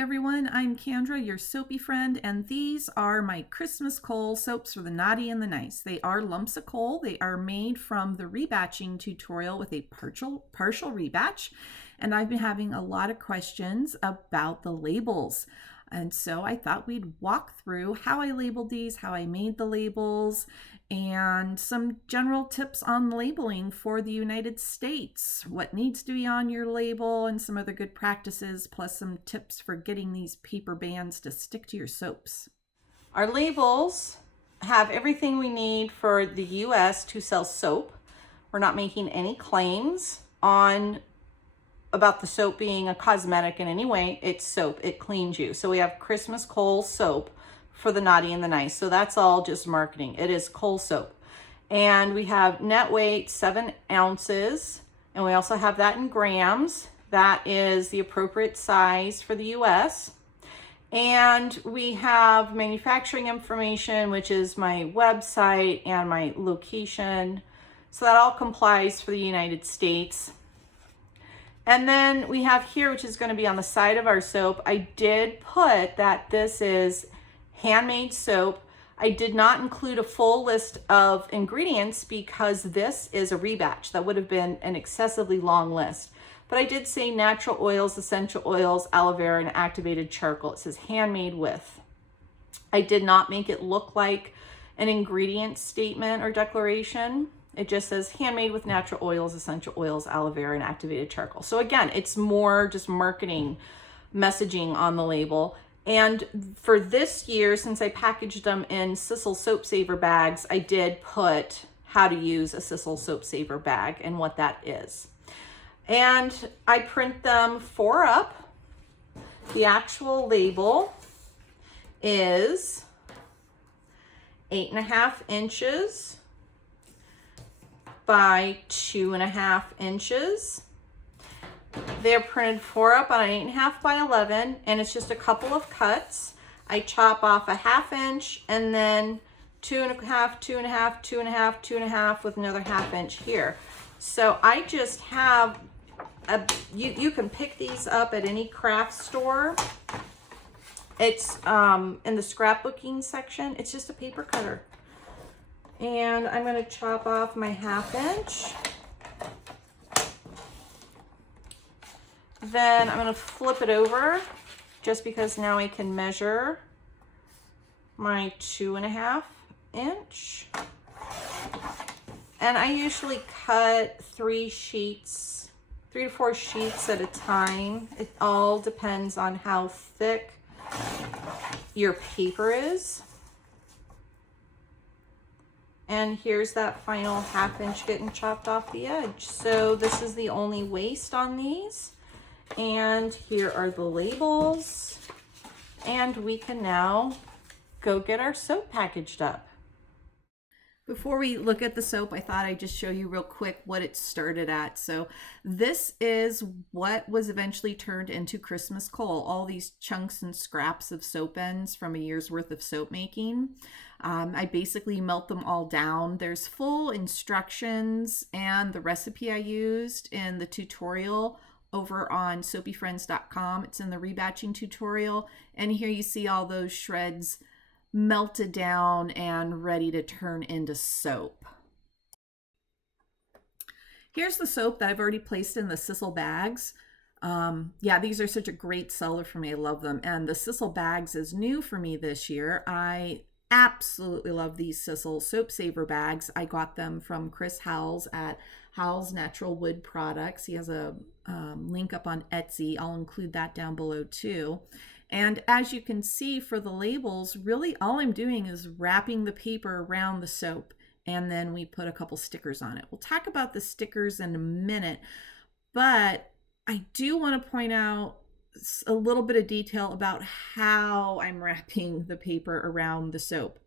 everyone, I'm Kendra, your soapy friend, and these are my Christmas coal soaps for the naughty and the nice. They are lumps of coal. They are made from the rebatching tutorial with a partial rebatch, and I've been having a lot of questions about the labels. And so I thought we'd walk through how I labeled these, how I made the labels, and some general tips on labeling for the United States, what needs to be on your label, and some other good practices, plus some tips for getting these paper bands to stick to your soaps. Our labels have everything we need for the US to sell soap. We're not making any claims about the soap being a cosmetic in any way. It's soap, it cleans you. So we have Christmas coal soap for the naughty and the nice. So that's all just marketing. It is coal soap. And we have net weight 7 ounces. And we also have that in grams. That is the appropriate size for the US. And we have manufacturing information, which is my website and my location. So that all complies for the United States. And then we have here, which is going to be on the side of our soap, I did put that this is handmade soap. I did not include a full list of ingredients because this is a rebatch. That would have been an excessively long list. But I did say natural oils, essential oils, aloe vera, and activated charcoal. It says handmade with. I did not make it look like an ingredient statement or declaration. It just says handmade with natural oils, essential oils, aloe vera, and activated charcoal. So again, it's more just marketing messaging on the label. And for this year, since I packaged them in Sissel Soap Saver bags, I did put how to use a Sissel Soap Saver bag and what that is. And I print them 4 up. The actual label is 8.5 inches by 2.5 inches. They're printed 4 up on an 8.5 by 11, and it's just a couple of cuts. I chop off a 1/2 inch and then 2.5, 2.5, 2.5, 2.5 with another 1/2 inch here. So I just have you can pick these up at any craft store. It's in the scrapbooking section. It's just a paper cutter. And I'm going to chop off my 1/2 inch. Then I'm going to flip it over just because now I can measure my 2.5 inch. And I usually cut 3 to 4 sheets at a time. It all depends on how thick your paper is. And here's that final 1/2 inch getting chopped off the edge. So this is the only waste on these. And here are the labels. And we can now go get our soap packaged up. Before we look at the soap, I thought I'd just show you real quick what it started at. So this is what was eventually turned into Christmas coal. All these chunks and scraps of soap ends from a year's worth of soap making. I basically melt them all down. There's full instructions and the recipe I used in the tutorial over on soapyfriends.com. It's in the rebatching tutorial. And here you see all those shreds melted down and ready to turn into soap. Here's the soap that I've already placed in the Sissel bags. Yeah, these are such a great seller for me. I love them. And the Sissel bags is new for me this year. I absolutely love these Sissel Soap Saver bags. I got them from Chris Howells at Howells Natural Wood Products. He has a link up on Etsy. I'll include that down below too. And as you can see for the labels, really all I'm doing is wrapping the paper around the soap, and then we put a couple stickers on it. We'll talk about the stickers in a minute, but I do want to point out a little bit of detail about how I'm wrapping the paper around the soap.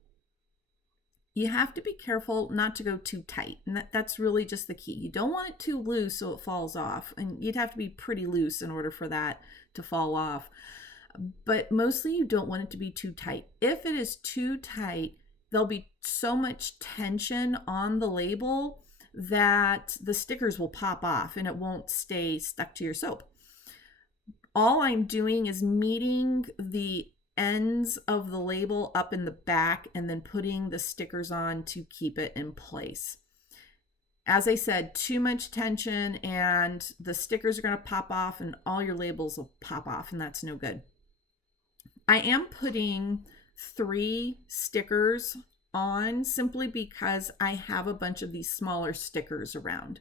You have to be careful not to go too tight, and that's really just the key. You don't want it too loose so it falls off, and you'd have to be pretty loose in order for that to fall off. But mostly you don't want it to be too tight. If it is too tight, there'll be so much tension on the label that the stickers will pop off and it won't stay stuck to your soap. All I'm doing is meeting the ends of the label up in the back and then putting the stickers on to keep it in place. As I said, too much tension and the stickers are going to pop off and all your labels will pop off, and that's no good. I am putting 3 stickers on simply because I have a bunch of these smaller stickers around.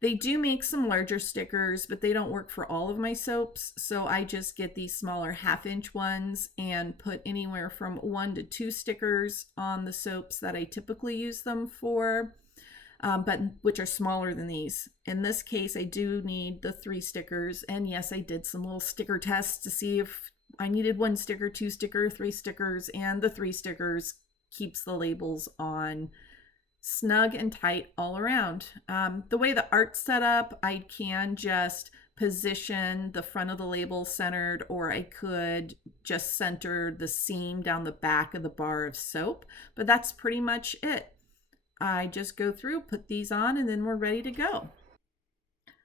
They do make some larger stickers, but they don't work for all of my soaps. So I just get these smaller 1/2-inch ones and put anywhere from 1 to 2 stickers on the soaps that I typically use them for, but which are smaller than these. In this case, I do need the 3 stickers. And yes, I did some little sticker tests to see if I needed 1 sticker, 2 sticker, 3 stickers, and the 3 stickers keeps the labels on snug and tight all around. The way the art's set up, I can just position the front of the label centered, or I could just center the seam down the back of the bar of soap, but that's pretty much it. I just go through, put these on, and then we're ready to go.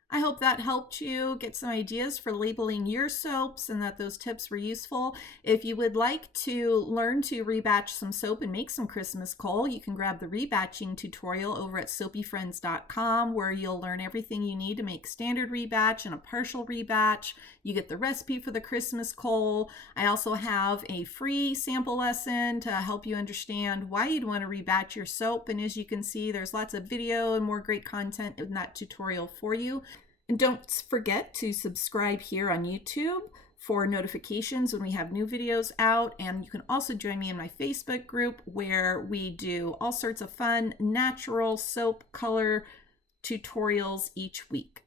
I hope that helped you get some ideas for labeling your soaps and that those tips were useful. If you would like to learn to rebatch some soap and make some Christmas coal, you can grab the rebatching tutorial over at soapyfriends.com, where you'll learn everything you need to make standard rebatch and a partial rebatch. You get the recipe for the Christmas coal. I also have a free sample lesson to help you understand why you'd want to rebatch your soap. And as you can see, there's lots of video and more great content in that tutorial for you. And don't forget to subscribe here on YouTube for notifications when we have new videos out. And you can also join me in my Facebook group, where we do all sorts of fun natural soap color tutorials each week.